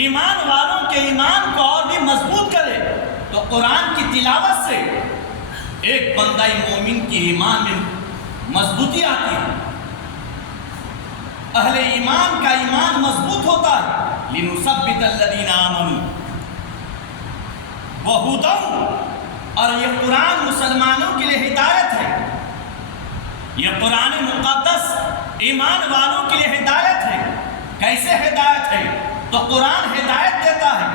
ایمان والوں کے ایمان کو اور بھی مضبوط کرے تو قرآن کی تلاوت سے ایک بندہ مومن کی ایمان میں مضبوطی آتی ہے، اہل ایمان کا ایمان مضبوط ہوتا ہے۔ لِنُثَبِّتَ الَّذِينَ آمَنُوا وَهُدًى، اور یہ قرآن مسلمانوں کے لیے ہدایت ہے، یہ قرآن مقدس ایمان والوں کے لیے ہدایت ہے۔ کیسے ہدایت ہے؟ تو قرآن ہدایت دیتا ہے،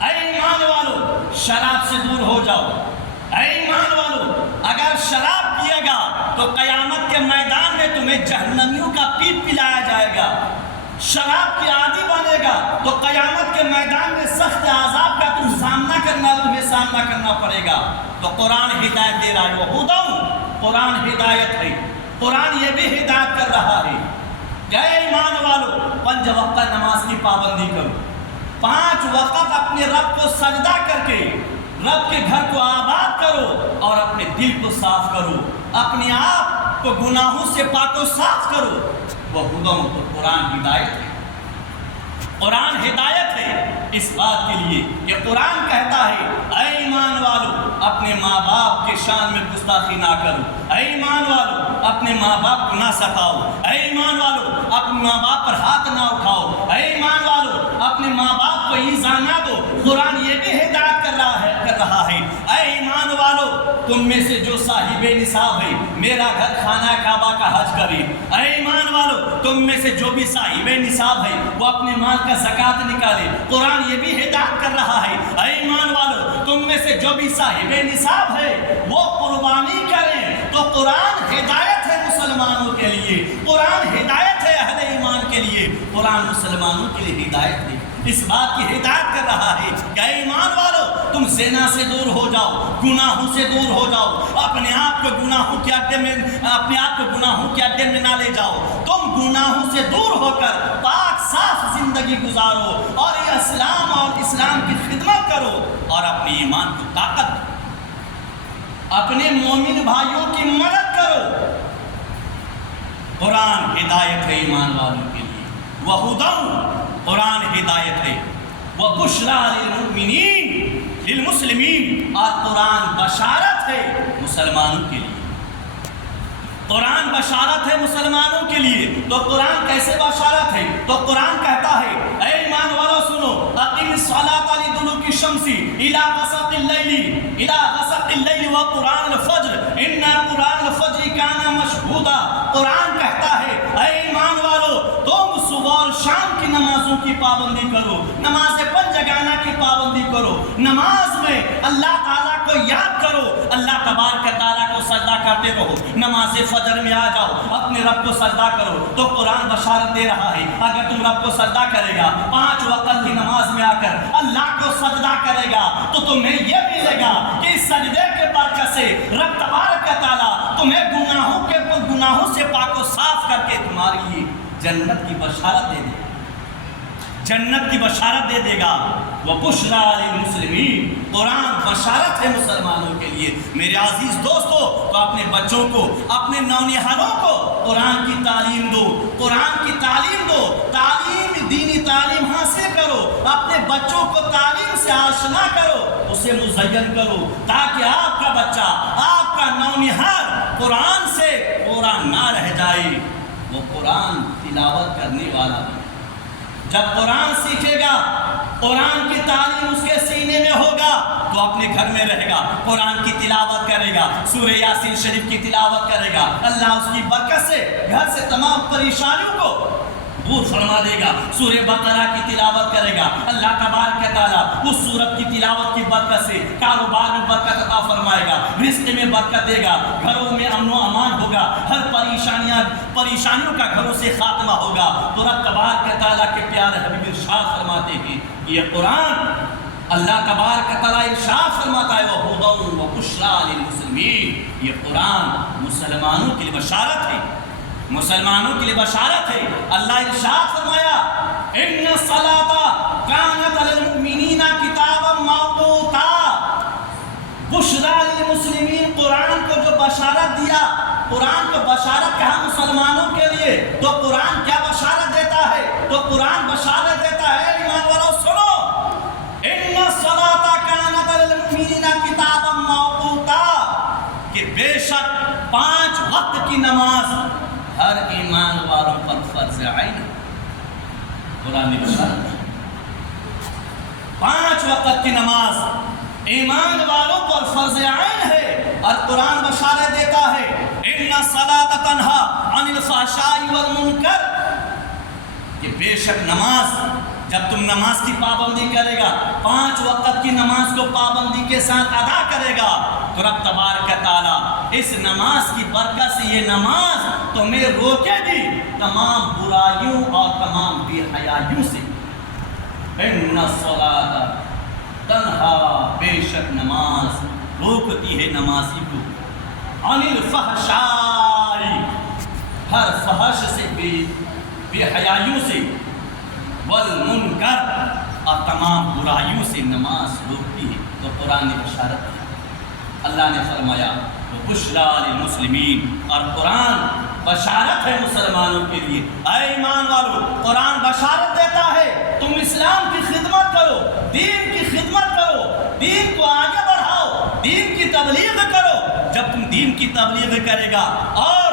اے ایمان والو شراب سے دور ہو جاؤ، اے ایمان والو اگر شراب پیے گا تو قیامت کے میدان میں تمہیں جہنمیوں کا پیپ پلایا جائے گا، شراب کی عادی بنے گا تو قیامت کے میدان میں سخت عذاب کا تمہیں سامنا کرنا پڑے گا۔ تو قرآن ہدایت دے رہا ہے، وہ ہدایت، قرآن ہدایت ہے، قرآن یہ بھی ہدایت کر رہا ہے کہ اے ایمان والو 5 وقت نماز کی پابندی کرو، 5 وقت اپنے رب کو سجدہ کر کے رب کے گھر کو آباد کرو اور اپنے دل کو صاف کرو، اپنے آپ کو گناہوں سے پاک و صاف کرو۔ وہ ہدایت، تو قرآن ہدایت ہے، قرآن ہدایت ہے اس بات کے لیے کہ قرآن کہتا ہے اے ایمان والو اپنے ماں باپ کے شان میں گستاخی نہ کرو، اے ایمان والو اپنے ماں باپ کو نہ ستاؤ، اے ایمان والو اپنے ماں باپ پر ہاتھ نہ اٹھاؤ، اے ایمان والو اپنے ماں باپ کو ایذا نہ دو۔ قرآن یہ بھی ہدایت کر رہا ہے اے ایمان والو تم میں سے جو صاحب نصاب ہے میرا گھر خانہ کعبہ کا حج کرے، اے ایمان والو تم میں سے جو بھی صاحب نصاب ہے وہ اپنے مال کا زکوٰۃ نکالے۔ قرآن یہ بھی ہدایت کر رہا ہے اے ایمان والو تم میں سے جو بھی صاحب نصاب ہے وہ قربانی کریں۔ تو قرآن ہدایت ہے مسلمانوں کے لیے، قرآن ہدایت ہے اہل ایمان کے لیے، قرآن مسلمانوں کے لیے ہدایت ہے، اس بات کی ہدایت کر رہا ہے کہ اے ایمان والو تم زنا سے دور ہو جاؤ، گناہوں سے دور ہو جاؤ، اپنے آپ کو گناہوں کے اڈے میں نہ لے جاؤ، تم گناہوں سے دور ہو کر پاک صاف زندگی گزارو اور یہ اسلام اور اسلام کی خدمت کرو اور اپنے ایمان کو طاقت دو، اپنے مومن بھائیوں کی مدد کرو۔ قرآن ہدایت ہے ایمان والوں کے لیے، وَهُدًى، قرآن ہدایت ہے، وَبُشْرَىٰ لِلْمُؤْمِنِينَ لِلْمُسْلِمِينَ، اور قرآن بشارت ہے مسلمانوں کے لیے، قرآن بشارت ہے مسلمانوں کے لیے۔ تو قرآن کیسے بشارت ہے؟ تو قرآن کہتا ہے اے ایمان والو سنو، اقم الصلاۃ لدلوک الشمس الی غسق اللیل وقرآن الفجر ان قرآن الفجر کان مشہودا۔ قرآن کہتا ہے اے ایمان والو تم صبح اور شام کی نمازوں کی پابندی کرو، نماز پنجگانہ کی پابندی کرو، نماز میں اللہ تعالیٰ کو یاد کرو، اللہ تبارک تعالیٰ کو سجدہ کرتے رہو، نماز فجر میں آ جاؤ اپنے رب کو سجدہ کرو۔ تو قرآن بشارت دے رہا ہے اگر تم رب کو سجدہ کرے گا، 5 وقت کی نماز میں آ کر اللہ کو سجدہ کرے گا تو تمہیں یہ ملے گا کہ اس سجدے کے برکت سے رب تبارک تعالیٰ تمہیں گناہوں سے پاک و صاف کر کے تمہارے لیے جنت کی بشارت دے دے گا، جنت کی بشارت دے دے گا۔ وَبُشْرَىٰ لِلْمُسْلِمِينَ، قرآن بشارت ہے مسلمانوں کے لیے۔ میرے عزیز دوستو تو اپنے بچوں کو، اپنے نونہالوں کو قرآن کی تعلیم دو، قرآن کی تعلیم دو، تعلیم دینی تعلیم حاصل کرو، اپنے بچوں کو تعلیم سے آشنا کرو، اسے مزین کرو تاکہ آپ کا بچہ، آپ کا نونہال قرآن سے پورا نہ رہ جائے، وہ قرآن تلاوت کرنے والا بنے۔ جب قرآن سیکھے گا، قرآن کی تعلیم اس کے سینے میں ہوگا تو اپنے گھر میں رہے گا، قرآن کی تلاوت کرے گا، سورہ یاسین شریف کی تلاوت کرے گا، اللہ اس کی برکت سے گھر سے تمام پریشانیوں کو دور فرما دے گا۔ سورہ بقرہ کی تلاوت کرے گا، اللہ تبارک تعالیٰ اس سورت کی تلاوت کی برکت سے کاروبار میں برکت عطا فرمائے گا، رزق میں برکت دے گا، گھروں میں امن و امان ہوگا، ہر پریشانیوں کا گھروں سے خاتمہ ہوگا۔ تو رب تبارک تعالیٰ کے پیارے حبیب ارشاد فرماتے ہیں یہ قرآن، اللہ تبارک تعالیٰ ارشاد فرماتا ہے وَهُدًى وَبُشْرَىٰ لِلْمُسْلِمِينَ، یہ قرآن مسلمانوں کے لیے بشارت ہے، مسلمانوں کے لیے بشارت ہے۔ اللہ ارشاد فرمایا ان الصلاۃ کانت علی المؤمنین کتابا موقوتا، بشریٰ للمسلمین، قرآن کو جو بشارت دیا، قرآن کو بشارت کہا مسلمانوں کے لیے، تو قرآن کیا بشارت دیتا ہے؟ تو قرآن بشارت دیتا ہے ایمان والوں سنو وقت کی نماز ہر ایمان والوں پر فرض عین ہے۔ قرآن بشارت 5 وقت کی نماز ایمان والوں پر فرض عین ہے، اور قرآن بشارت دیتا ہے ان الصلاۃ تنہی عن الفحشاء والمنکر، کہ بے شک نماز، جب تم نماز کی پابندی کرے گا، 5 وقت کی نماز کو پابندی کے ساتھ ادا کرے گا، تو رب تبارک تعالیٰ اس نماز کی برکت سے یہ نماز تمہیں روکے گی تمام برائیوں اور تمام بے حیائیوں سے۔ ان الصلاۃ تنہی، بے شک نماز روکتی ہے نمازی کو، عن الفحشاء، ہر فحش سے، بے حیائیوں سے، والمنکر، اور تمام برائیوں سے نماز روکتی ہے۔ تو قرآن نے بشارت دی، اللہ نے فرمایا بشریٰ للمسلمین، اور قرآن بشارت ہے مسلمانوں کے لیے۔ اے ایمان والو، قرآن بشارت دیتا ہے تم اسلام کی خدمت کرو، دین کی خدمت کرو، دین کو آگے بڑھاؤ، دین کی تبلیغ کرو۔ جب تم دین کی تبلیغ کرے گا اور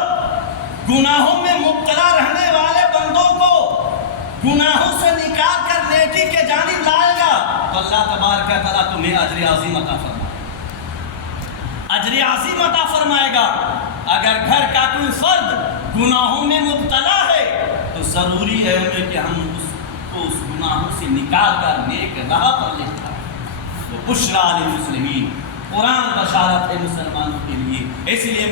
گناہوں میں مبتلا رہنے والے بندوں کو گناہوں سے نکال کر نیکی کے جانب لائے گا، تو اللہ تبارک و تعالیٰ تمہیں اجر عظیم عطا فرمائے، اجر عظیم عطا فرمائے گا۔ اگر گھر کا کوئی فرد گناہوں میں مبتلا ہے تو ضروری ہے ہمیں کہ ہم اس گناہوں سے نکال کر نیک راہ پر لے جائیں۔ وہ بشریٰ للمسلمین، قرآن بشارت ہے مسلمانوں کے لیے۔ اس لیے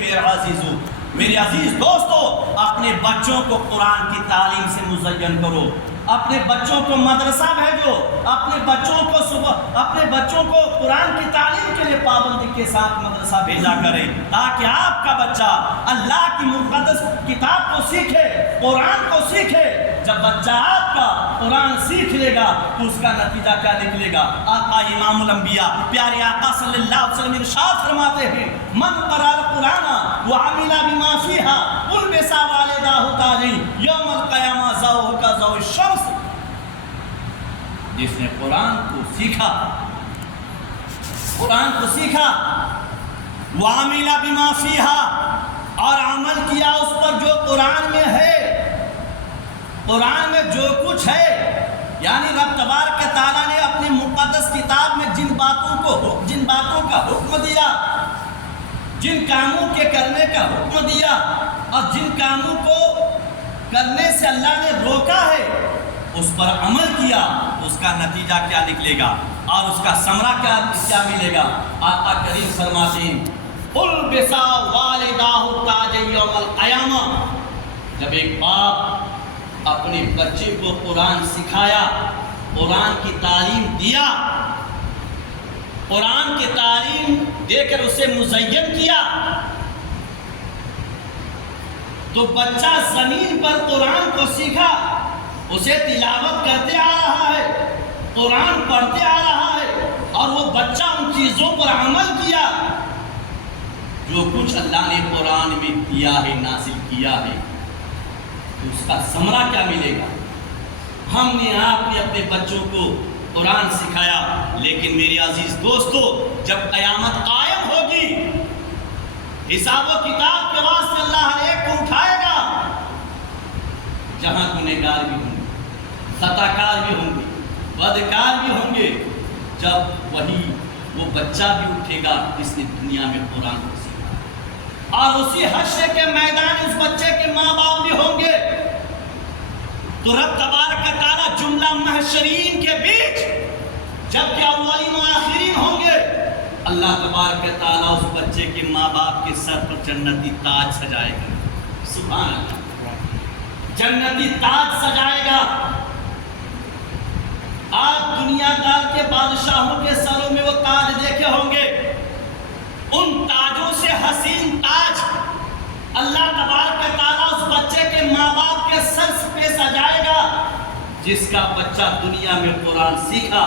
میرے عزیز دوستو، اپنے بچوں کو قرآن کی تعلیم سے مزین کرو، اپنے بچوں کو مدرسہ بھیجو، اپنے بچوں کو قرآن کی تعلیم کے لیے پابندی کے ساتھ مدرسہ بھیجا کریں، تاکہ آپ کا بچہ اللہ کی مقدس کتاب کو سیکھے، قرآن کو سیکھے۔ جب بچہ آپ کا قرآن سیکھ لے گا تو اس کا نتیجہ کیا نکلے گا؟ آقا امام الانبیاء پیارے آقا صلی اللہ علیہ وسلم ارشاد فرماتے ہیں من قرأ القرآن وعمل بما فیہ البس والداہ تاجا یوم القیامہ ضوء کضوء الشمس، جس نے قرآن کو سیکھا وعمل بما فیہ، اور عمل کیا اس پر جو قرآن میں ہے، قرآن میں جو کچھ ہے، یعنی رب تبارک تعالیٰ نے اپنی مقدس کتاب میں جن باتوں کا حکم دیا، جن کاموں کے کرنے کا حکم دیا، اور جن کاموں کو کرنے سے اللہ نے روکا ہے، اس پر عمل کیا، اس کا نتیجہ کیا نکلے گا اور اس کا ثمرہ کیا ملے گا؟ آقا کریم فرماتے ہیں البس والداہ تاجا یوم القیامہ، جب ایک باپ اپنے بچے کو قرآن سکھایا، قرآن کی تعلیم دیا، قرآن کی تعلیم دے کر اسے مزین کیا، تو بچہ زمین پر قرآن کو سیکھا، اسے تلاوت کرتے آ رہا ہے، قرآن پڑھتے آ رہا ہے، اور وہ بچہ ان چیزوں پر عمل کیا جو کچھ اللہ نے قرآن میں دیا ہے، نازل کیا ہے، تو اس کا ثمرہ کیا ملے گا؟ ہم نے آپ نے اپنے بچوں کو قرآن سکھایا، لیکن میرے عزیز دوستو، جب قیامت قائم ہوگی، حساب و کتاب کے واسطے اللہ ہر ایک کو اٹھائے گا، جہاں گنہگار بھی ہوں گے، خطا کار بھی ہوں گے، بدکار بھی ہوں گے، جب وہ بچہ بھی اٹھے گا جس نے دنیا میں قرآن کو سیکھا، اور اسی حشر کے میدان اس بچے کے ماں باپ بھی ہوں گے، تو رب تبارک تعالیٰ جملہ محشرین کے بیچ جبکہ اولین و آخرین ہوں گے، اللہ تبارک تعالیٰ اس بچے کے ماں باپ کے سر پر جنتی تاج سجائے گا۔ سبحان اللہ، جنتی تاج سجائے گا۔ آپ دنیا دار کے بادشاہوں کے سروں میں وہ تاج دیکھے ہوں گے، ان تاجوں سے حسین تاج اللہ تبارک تعالیٰ اس بچے کے ماں باپ کے سر پہ سجائے گا جس کا بچہ دنیا میں قرآن سیکھا،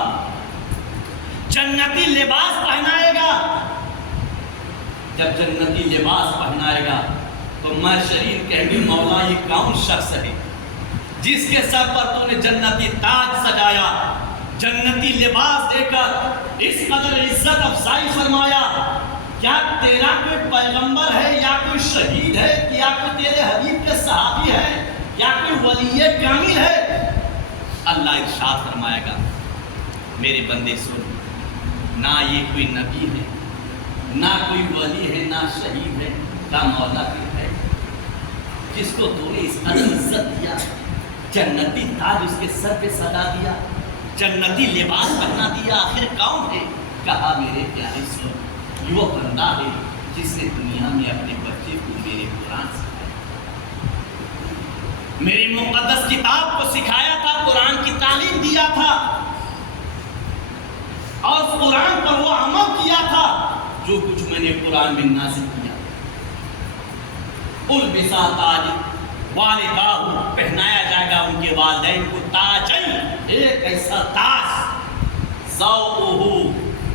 جنتی لباس پہنائے گا۔ جب جنتی لباس پہنائے گا تو محشرین کہیں گے مولا یہ کون شخص ہے جس کے سر پر تو نے جنتی تاج سجایا، جنتی لباس دے کر اس قدر عزت افزائی فرمایا، کیا تیرا کوئی پیغمبر ہے یا کوئی شہید ہے یا کوئی تیرے حبیب کے صحابی ہے یا کوئی ولی کامل ہے؟ اللہ ارشاد فرمائے گا میرے بندے سن، نہ یہ کوئی نبی ہے، نہ کوئی ولی ہے، نہ شہید ہے، نہ مولا ہے، جس کو تو نے اس قدر عزت دیا، جنتی تاج اس کے سر پہ سجا دیا، جنتی لباس پہنا دیا، آخر کون ہے؟ کہا میرے پیارے سن، یہ وہ بندہ ہے جس نے دنیا میں اپنے بچے کو میرے قرآن سکھایا، میری مقدس کتاب کو سکھایا تھا، قرآن کی تعلیم دیا تھا، اور اس قرآن پر وہ عمل کیا تھا جو کچھ میں نے قرآن میں نازل کیا۔ البسا تاج والداہ، پہنایا جائے گا ان کے والدین کو تاجن، ایک ایسا تاج، ضوءہ،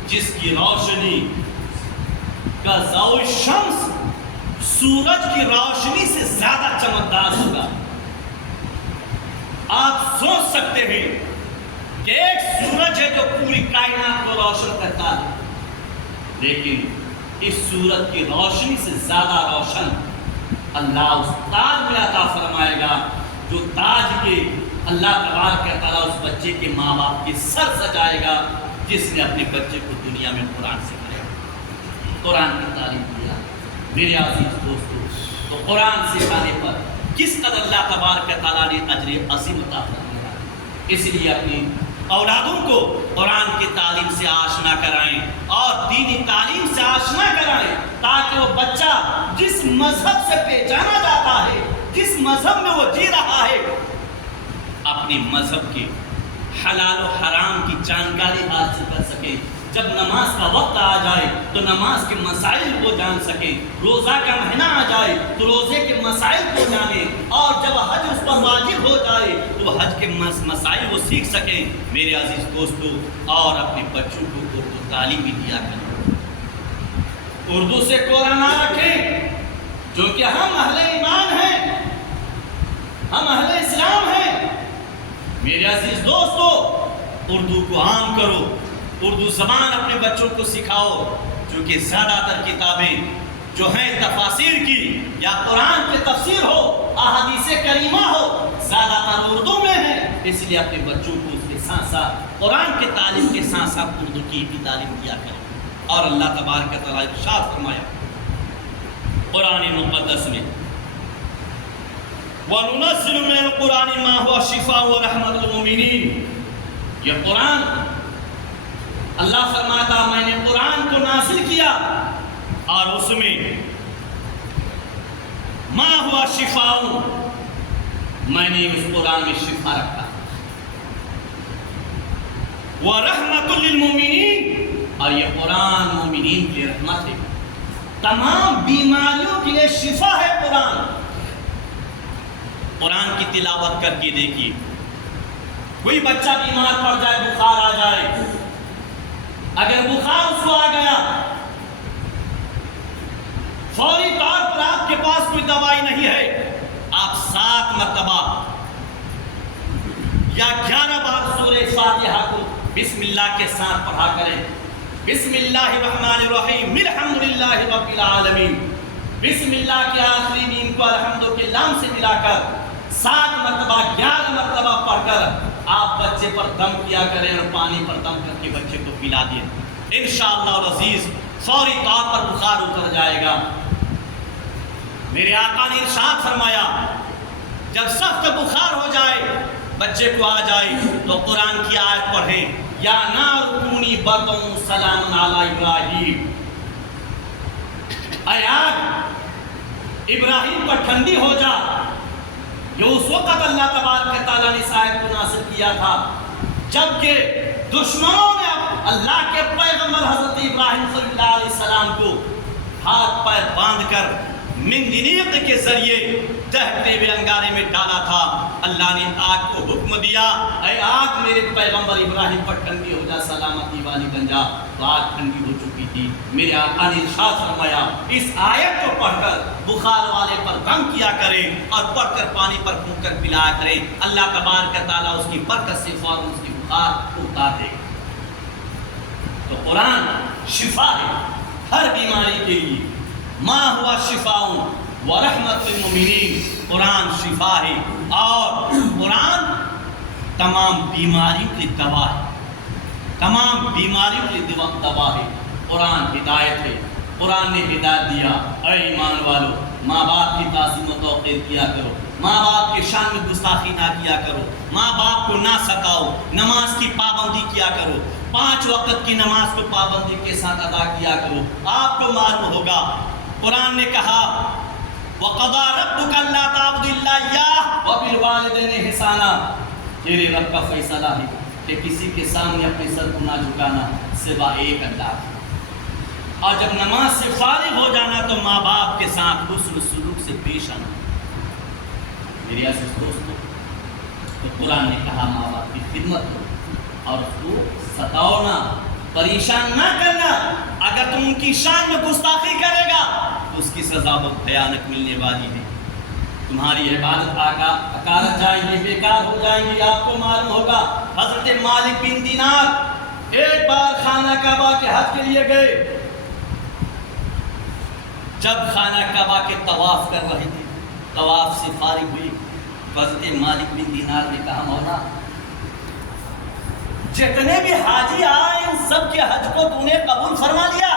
جس کی روشنی کا ضوء الشمس، سورج کی روشنی سے زیادہ چمکدار ہوگا۔ آپ سوچ سکتے ہیں کہ ایک سورج ہے جو پوری کائنات کو روشن کرتا ہے، لیکن اس سورج کی روشنی سے زیادہ روشن اللہ اس تاج میں عطا فرمائے گا، جو تاج کے اللہ تبارک و تعالیٰ اس بچے کے ماں باپ کے سر سجائے گا جس نے اپنے بچے کو دنیا میں قرآن سکھایا، قرآن کی تعلیم دیا۔ میرے عزیز دوستو، تو قرآن سکھانے پر کس قدر اللہ تبارک و تعالیٰ نے اجر عظیم عطا فرمایا۔ اس لیے اپنی اولادوں کو قرآن کی تعلیم سے آشنا کرائیں اور دینی تعلیم سے آشنا کرائیں، تاکہ وہ بچہ جس مذہب سے پہچانا جاتا ہے، جس مذہب میں وہ جی رہا ہے، اپنی مذہب کے حلال و حرام کی جانکاری حاصل کر سکے۔ جب نماز کا وقت آ جائے تو نماز کے مسائل کو جان سکے، روزہ کا مہینہ آ جائے تو روزے کے مسائل کو جانے، اور جب حج اس پر واجب ہو جائے تو حج کے مسائل وہ سیکھ سکیں۔ میرے عزیز دوستو، اور اپنے بچوں کو اردو تعلیم بھی دیا کریں، اردو سے کوڑا نہ رکھیں، کیونکہ ہم اہل ایمان ہیں، ہم اہل اسلام ہیں۔ میرے عزیز دوستو، اردو کو عام کرو، اردو زبان اپنے بچوں کو سکھاؤ، کیونکہ زیادہ تر کتابیں جو ہیں تفاسیر کی یا قرآن کی تفسیر ہو، احادیث کریمہ ہو، زیادہ تر اردو میں ہے۔ اس لیے اپنے بچوں کو اس کے ساتھ ساتھ قرآن کی تعلیم کے ساتھ ساتھ اردو کی بھی تعلیم دیا کریں۔ اور اللہ تبارک و تعالیٰ ارشاد فرمایا قرآن مقدس میں، وَنُنَزِّلُ مِنَ الْقُرْآنِ مَا هُوَ شِفَاءٌ وَرَحْمَةٌ لِلْمُؤْمِنِينَ۔ یہ قرآن، اللہ فرماتا میں نے قرآن کو نازل کیا اور اس میں ما ہوا شفاء، میں نے اس قرآن میں شفا رکھا، وَرَحْمَةٌ لِلْمُؤْمِنِينَ، اور یہ قرآن مومنین کے لیے رحمت ہے، تمام بیماریوں کے لیے شفا ہے قرآن۔ قرآن کی تلاوت کر کے دیکھیے، کوئی بچہ بیمار پڑ جائے، بخار آ جائے، اگر بخار اس کو آ گیا، فوری طور پر آپ کے پاس کوئی دوائی نہیں ہے، آپ 7 مرتبہ یا 11 بار سورہ فاتحہ کو بسم اللہ کے ساتھ پڑھا کریں۔ بسم اللہ الرحمن الرحیم، الحمدللہ رب العالمین، بسم اللہ کے آخری میم کو الحمد کے لام سے ملا کر 7 مرتبہ 11 مرتبہ پڑھ کر آپ بچے پر دم کیا کریں اور پانی پر دم کر کے بچے کو پلا دیں، انشاءاللہ العزیز فوری طور پر بخار اتر جائے گا۔ میرے آقا نے ارشاد فرمایا، جب سخت بخار ہو جائے، بچے کو آ جائے، تو قرآن کی آیت پڑھیں، یا نار کونی بردن سلام علی ابراہیم، اے آگ ابراہیم پر ٹھنڈی ہو جا۔ جو اس وقت اللہ تبارک تعالیٰ نے اس آیت کو نازل کیا تھا جبکہ دشمنوں نے اللہ کے پیغمبر حضرت ابراہیم صلی اللہ علیہ السلام کو ہاتھ پیر باندھ کر منجنیق کے ذریعے دہتے ہوئے انگارے میں ڈالا تھا۔ اللہ نے آگ کو حکم دیا، اے آگ میرے پیغمبر ابراہیم پر ٹھنڈی ہو جا، سلامتی والی بن جا۔ تو آگ ٹھنڈی ہو چکی تھی۔ میرے آقا نے ارشاد فرمایا، اس آیت کو پڑھ کر بخار والے پر دم کیا کریں اور پڑھ کر پانی پر پھونک کر پلایا کریں، اللہ تبارک تعالیٰ اس کی برکت سے فوراً اس کی بخار اتار دے گا۔ تو قرآن شفا ہے، ہر بیماری کے لیے ما ہوا شفاء و رحمت للمؤمنین، قرآن شفا ہے اور قرآن تمام بیماریوں کی دوا ہے، تمام بیماریوں کی دوا ہے۔ قرآن ہدایت ہے، قرآن نے ہدایت دیا، اے ایمان والو ماں باپ کی تعظیم و توقیر کیا کرو، ماں باپ کے شان میں گستاخی نہ کیا کرو، ماں باپ کو نہ ستاؤ، نماز کی پابندی کیا کرو، 5 وقت کی نماز کو پابندی کے ساتھ ادا کیا کرو۔ آپ کو معلوم ہوگا قرآن نے کہا وَقَضَىٰ رَبُّكَ أَلَّا تَعْبُدُوا إِلَّا إِيَّاهُ وَبِالْوَالِدَيْنِ إِحْسَانًا، تیرے رب کا فیصلہ ہے کہ کسی کے سامنے اپنے سر کو نہ جھکانا سوا ایک اللہ کی، اور جب نماز سے فارغ ہو جانا تو ماں باپ کے ساتھ حسن سلوک سے پیش آنا۔ میرے عزیز دوستو، تو قرآن نے کہا ماں باپ کی خدمت کرو اور اس کو ستاؤ نہ، پریشان نہ کرنا۔ اگر تم ان کی شان میں گستاخی کرے گا تو اس کی سزا بہت بھیانک ملنے والی ہے، تمہاری عبادت اکارت جائیں گی، بیکار ہو جائیں گی۔ آپ کو معلوم ہوگا حضرت مالک بن دینار ایک بار خانہ کعبہ کے حج کے لیے گئے، جب خانہ کعبہ کے طواف کر رہے تھے، طواف سے فارغ ہوئی، حضرت مالک بن دینار نے کہا مولا جتنے بھی حاجی آئے ان سب کے حج کو تو نے قبول فرما لیا،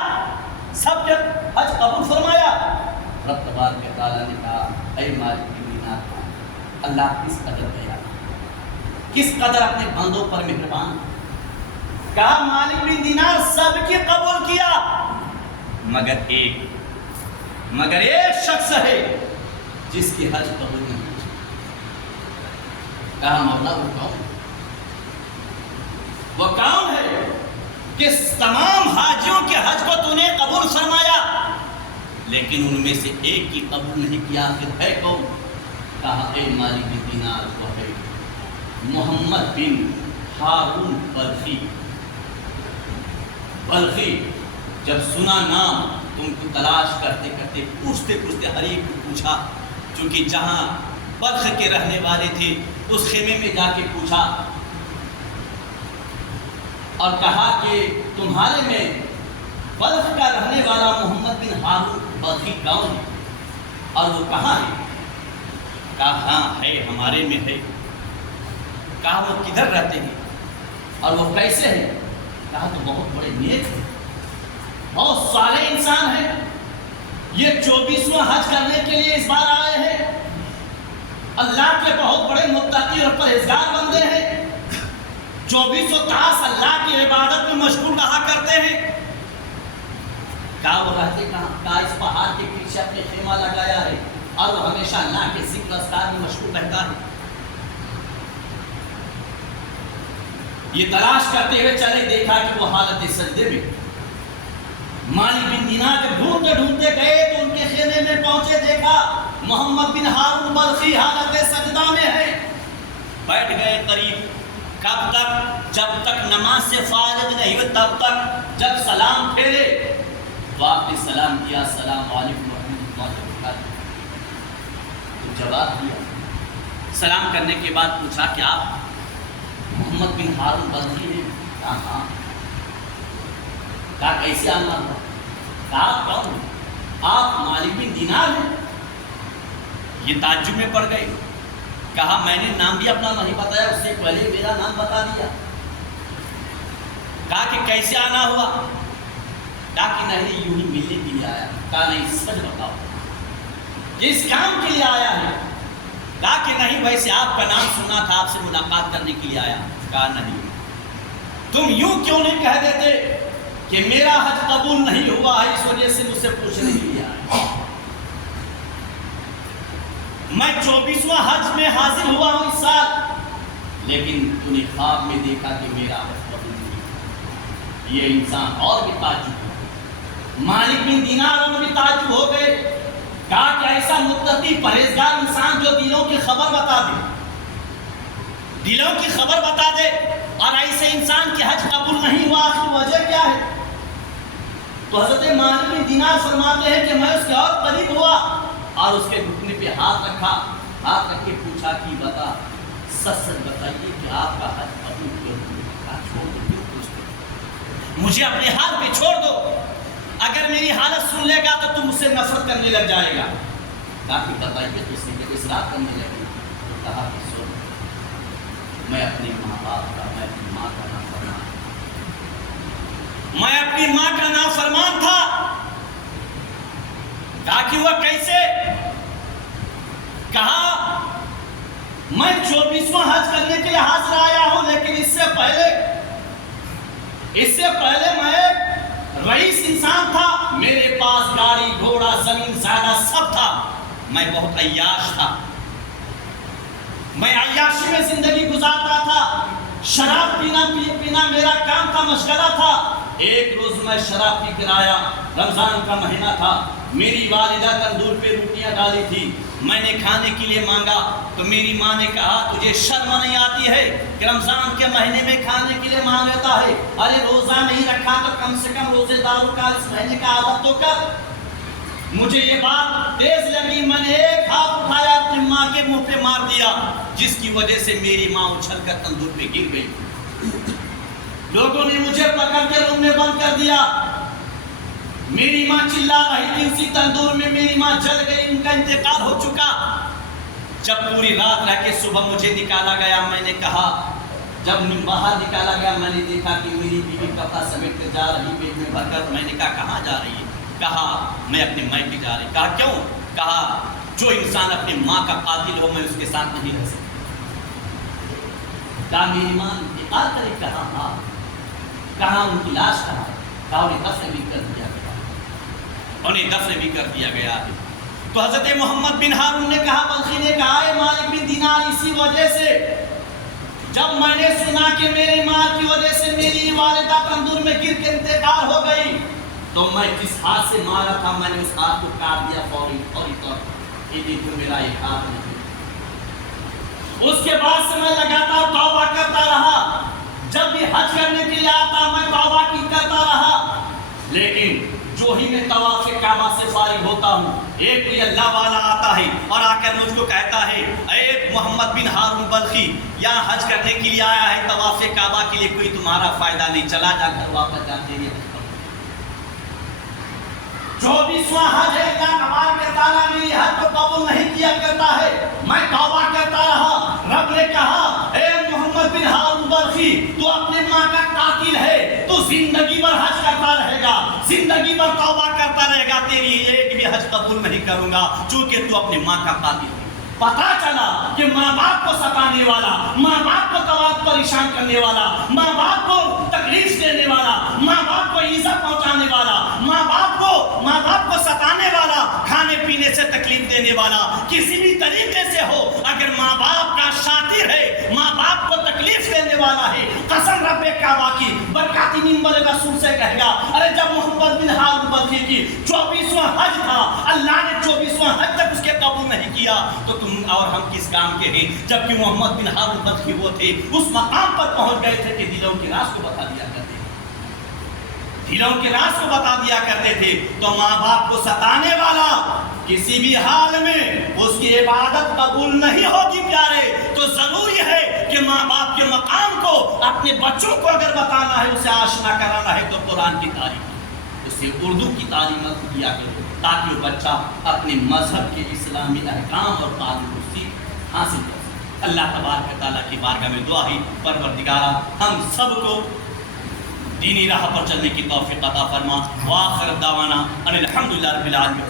سب کے حج قبول فرمایا؟ رب تبارک و تعالیٰ نے کہا اے مالک بن دینار، اللہ کس قدر دیا، کس قدر اپنے بندوں پر مہربان۔ کہا مالک بن دینار سب کی قبول کیا مگر ایک شخص ہے جس کی حج قبول نہیں۔ کہا مولا وہ کون ہے کہ تمام حاجیوں کے حج کو تو نے قبول فرمایا لیکن ان میں سے ایک کی قبول نہیں کیا، پھر ہے کون؟ کہا اے مالک بن دینار وہ ہے محمد بن ہارون بلخی۔ جب سنا نام تم کو تلاش کرتے کرتے پوچھتے ہر ایک کو پوچھا، چونکہ جہاں بلخ کے رہنے والے تھے اس خیمے میں جا کے پوچھا اور کہا کہ تمہارے میں بلخ کا رہنے والا محمد بن ہارون بلخی کون ہے اور وہ کہاں ہے؟ کہا ہاں ہے، ہمارے میں ہے۔ کہا وہ کدھر رہتے ہیں اور وہ کیسے ہیں؟ کہا تو بہت بڑے نیک ہیں، بہت صالح انسان ہیں، یہ 24واں حج کرنے کے لیے اس بار آئے ہیں، اللہ کے بہت بڑے متقی اور پرہیزگار بندے ہیں، 24 تاس اللہ کی عبادت میں مشغول رہا کرتے ہیں۔ کہا وہ رہتے کہاں؟ کہا اس پہاڑ کے پیچھے اپنے خیمہ لگایا ہے اور وہ ہمیشہ اللہ کے ذکر اذکار میں مشغول رہتا ہے۔ یہ تلاش کرتے ہوئے چلے، دیکھا کہ وہ حالت سجدے میں۔ مالک بن دینار جب ڈھونڈتے گئے تو ان کے خیمے میں پہنچے، دیکھا محمد بن ہارون بلخی حالت سجدہ میں ہے۔ بیٹھ گئے قریب، کب تک؟ جب تک نماز سے فارغ نہیں ہوئے تب تک۔ جب سلام پھیرے تو آپ نے سلام کیا، السلام علیکم ورحمۃ اللہ وبرکاتہ، تو جواب دیا۔ سلام کرنے کے بعد پوچھا کہ آپ محمد بن ہارون بلخی ہیں؟ کہا ہاں۔ کہا کیسے آنا ہوا؟ کہا آپ کون؟ آپ مالک بن دینار ہیں۔ یہ تعجب میں پڑ گئے، کہا میں نے نام بھی اپنا نہیں بتایا، اس سے پہلے میرا نام بتا دیا۔ کہا کہ کیسے آنا ہوا؟ کہا کہ نہیں یوں ہی ملنے کے لیے آیا۔ کہا نہیں سچ بتاؤ، اس کام کے لیے آیا ہے؟ کہا کہ نہیں ویسے آپ کا نام سنا تھا، آپ سے ملاقات کرنے کے لیے آیا۔ کہا نہیں، تم یوں کیوں نہیں کہہ دیتے کہ میرا حج قبول نہیں ہوا ہے اس وجہ سے مجھ سے پوچھنے کے لیے آیا، میں 24واں حج میں حاضر ہوا ہوں اس سال، لیکن تو نے خواب میں دیکھا کہ میرا حج قبول نہیں۔ یہ انسان اور بھی تعجب ہو، مالک بن دینار اور بھی تعجب ہو گئے۔ کہا کہ ایسا متقی پرہیزگار انسان جو دلوں کی خبر بتا دے، دلوں کی خبر بتا دے، اور ایسے انسان کی حج قبول نہیں ہوا، آخر وجہ کیا ہے؟ تو حضرت مالک بن دینار فرماتے ہیں کہ میں اس کے اور قریب ہوا اور اس کے گھٹنے پہ ہاتھ رکھا، ہاتھ رکھ کے پوچھا کہ بتا، سچ سچ بتائیے کہ آپ کا حج قبول کیوں نہیں؟ کہا چھوڑ دو، کیوں پوچھتے؟ مجھے اپنے ہاتھ پہ چھوڑ دو۔ اگر میری حالت سن لے گا تو تم مجھ سے نفرت کرنے لگ جائے گا. کہا کہ بتائیے تو اسی کے اصرار کرنے لگے. کہا کہ سن، میں اپنے ماں باپ کا، میں اپنی ماں کا نافرمان، میں اپنی ماں کا نافرمان تھا. کہا کہ وہ کیسے؟ کہا میں 24واں حج کرنے کے لیے حاضر آیا ہوں، لیکن اس سے پہلے میں ایک رئیس انسان تھا. میرے پاس گاڑی گھوڑا زمین زیادہ سب تھا. میں بہت عیاش تھا. میں عیاشی میں زندگی گزارتا تھا. شراب پینا میرا کام کا مشغلہ تھا. ایک روز میں شراب پی کر آیا. رمضان کا مہینہ تھا. میری والدہ تندور پہ روٹیاں ڈالی تھی. میں نے کھانے کے لیے مانگا تو میری ماں نے کہا تجھے شرم نہیں آتی ہے کہ رمضان کے مہینے میں کھانے کے لیے مانگ لیتا ہے؟ ارے روزہ نہیں رکھا تو کم سے کم روزے داروں کا اس مہینے کا عادت تو کر. مجھے یہ بات تیز لگی. میں نے ایک ہاتھ اٹھایا اپنی ماں کے منہ پہ مار دیا، جس کی وجہ سے میری ماں اچھل کر تندور پہ گر گئی. لوگوں نے مجھے پکڑ کے روم میں بند کر دیا. میری ماں چلا رہی تھی اسی تندور میں. میری ماں جل گئی، ان کا انتقال ہو چکا. جب پوری رات رہ کے صبح مجھے نکالا گیا، میں نے کہا، جب باہر نکالا گیا میں نے دیکھا کہ میری بیوی کپڑا سمیٹ کر جا رہی بیگ میں بھر کر. میں نے کہا کہاں جا رہی ہے؟ کہا میں اپنے مائکے جا رہی. کہا کیوں؟ کہا جو انسان اپنی ماں کا قاتل ہو میں اس کے ساتھ نہیں رہ سکتا. کہا میری ماں انتقال کرے؟ کہاں؟ ہاں. کہاں ان کی لاش کہاں؟ کہا انہیں دفن بھی کر دیا گیا. انہیں دفن بھی کر دیا گیا ہے. تو حضرت محمد بن ہارون نے کہا، بلخی نے کہا، اے مالک بن دینار، اسی وجہ سے جب میں نے سنا کہ میری ماں کی وجہ سے میری والدہ تندور میں گر کے انتقال ہو گئی تو میں جس ہاتھ سے مارا تھا میں نے اس ہاتھ کو کاٹ دیا فوری طور پر. یہ دیکھو میرا ایک ہاتھ نہیں. اس کے بعد سے میں لگاتار توبہ کرتا رہا. جب بھی حج کرنے کے لیے آتا میں توبہ کی کرتا رہا. لیکن جو ہی میں طواف کعبہ سے فارغ ہوتا ہوں، ایک بھی اللہ والا آتا ہے اور آ کر مجھ کو کہتا ہے، اے محمد بن ہارون بلخی، یہاں حج کرنے کے لیے آیا ہے، طواف کعبہ کے لیے کوئی تمہارا فائدہ نہیں، چلا جا گھر واپس جا کے لیے. 24واں حج ہے. اللہ تبارک و تعالیٰ میری حج کو قبول نہیں کیا کرتا ہے. میں توبہ کرتا رہا. رب نے کہا، اے محمد بن ہارون بلخی، تو اپنے ماں کا قاتل ہے، تو زندگی بھر حج کرتا رہے گا، زندگی بھر توبہ کرتا رہے گا، تیری ایک بھی حج قبول نہیں کروں گا، چونکہ تو اپنی ماں کا قاتل ہے. پتا چلا کہ ماں باپ کو ستانے والا، ماں باپ کو پریشان کرنے والا، ماں باپ کو تکلیف دینے والا، ماں باپ کو ایذا پہنچانے والا، ماں باپ کو ستانے والا، کھانے پینے سے تکلیف دینے والا، کسی بھی طریقے سے ہو، اگر ماں باپ کا شاطر ہے، ماں باپ کو تکلیف دینے والا ہے، قسم رب کعبہ کی برکاتی منبر رسول سے کہے گا، ارے جب محمد بن ہارون بلخی کی 24واں حج تھا، اللہ نے 24واں حج تک اس کے قبول نہیں کیا، تو تم اور ہم کس کام کے ہیں؟ جبکہ محمد بن ہارون بلخی وہ تھے، اس مقام پر پہنچ گئے تھے کہ دلوں کے راز کو بتا دیا کرتے تھے، دلوں کے راز کو بتا دیا کرتے تھے. تو ماں باپ کو ستانے والا کسی بھی حال میں اس کی عبادت قبول نہیں ہوگی پیارے. تو ضروری ہے کہ ماں باپ کے مقام کو اپنے بچوں کو اگر بتانا ہے، اسے آشنا کرانا ہے، تو قرآن کی تعلیم، اسے اردو کی تعلیم دیا کرو، تاکہ وہ بچہ اپنے مذہب کے اسلامی احکام اور تعلیم حاصل کر سکے. اللہ تبارک و تعالیٰ کی بارگاہ میں دعا ہے، پروردگارہ ہم سب کو دینی راہ پر چلنے کی توفیق عطا فرما. وآخر دعوانا ان الحمدللہ رب العالمین.